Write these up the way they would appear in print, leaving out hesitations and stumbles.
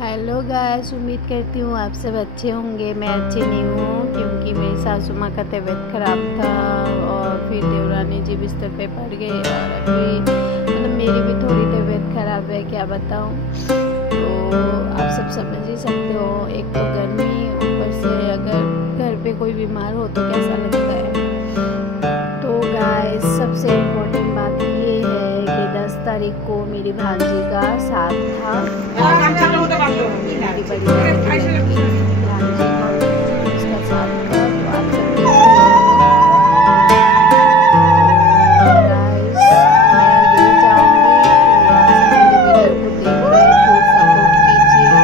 Hello guys, उम्मीद करती हूँ आप सब अच्छे होंगे। मैं अच्छी नहीं हूँ क्योंकि मेरी सासू माँ का तबीयत ख़राब था और फिर देवरानी जी बिस्तर पे पड़ गई और अभी मतलब मेरी भी थोड़ी तबीयत ख़राब है, क्या बताऊँ। तो आप सब समझ ही सकते हो, एक तो गर्मी, ऊपर से अगर घर पे कोई बीमार हो तो कैसा लगता है। तो गाइस सबसे इम्पोर्टेंट बात ये है कि 10 तारीख को मेरी भांजी का साथ था। मेरी बड़ी भांजी का उसका साथ था, तो आप सब देख रहे हो। गाइस मैं यही चाहूँगी कि आप सब मेरी वीडियो को देख के फुल सपोर्ट कीजिए,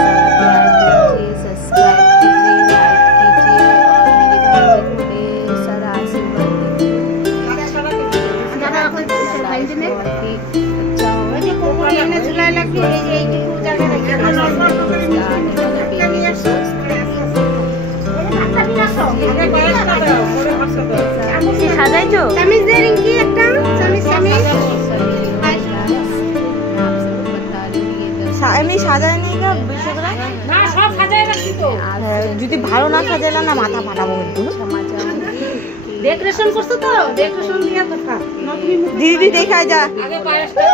सारा प्यार दीजिए, सब्सक्राइब कीजिए, लाइक कीजिए और मेरी भांजी को ढेर सारा आशीर्वाद दीजिए। যদি ভালো না সাজাইলাম না মাথা ফাটাবো কিন্তু। डेकोरेशन করছো তো? डेकोरेशन দিয়া তো খা। দিদি দেখাই যা। আগে পায়েসটা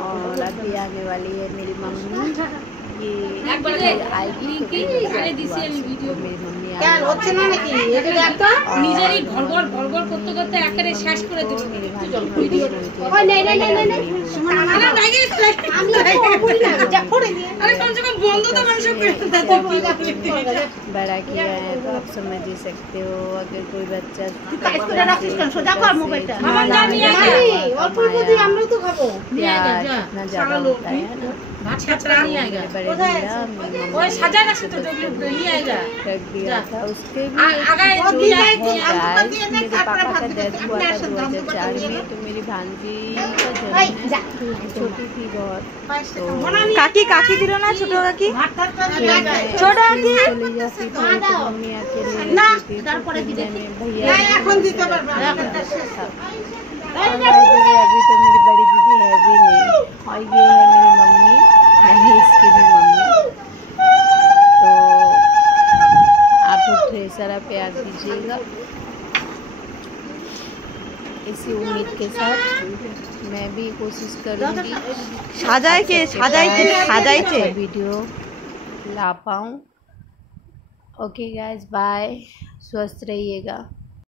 और अभी आने वाली है मेरी मम्मी, ये आएगी तो मेरी मम्मी নিজেরই ভরভর ভরভর করতে করতে একেবারে শেষ করে দিল। बड़ा किया है तो आप समझ ही सकते हो। अगर कोई बच्चा कितना ज्यादा होता है ना, रख दिया था उसके भी। मेरे पापा का डेथ हुआ था 2004 में, तो मेरी भांजी का जन्म छोटी थी बहुत। तो কাকি কাকি দিল না, ছোট কাকি ছোট কাকি चली जाती थी तो मम्मी अकेले रहती थी, भैया अभी तो मेरी बड़ी दीदी है भी नहीं, और ये है मेरी मम्मी, यानी इसकी भी मम्मी। तो आप लोग ढेर सारा प्यार दीजिएगा। इसी उम्मीद के साथ मैं भी कोशिश करूँगी সাজাইছে वीडियो ला पाऊँ। ओके गाइस, बाय, स्वस्थ रहिएगा।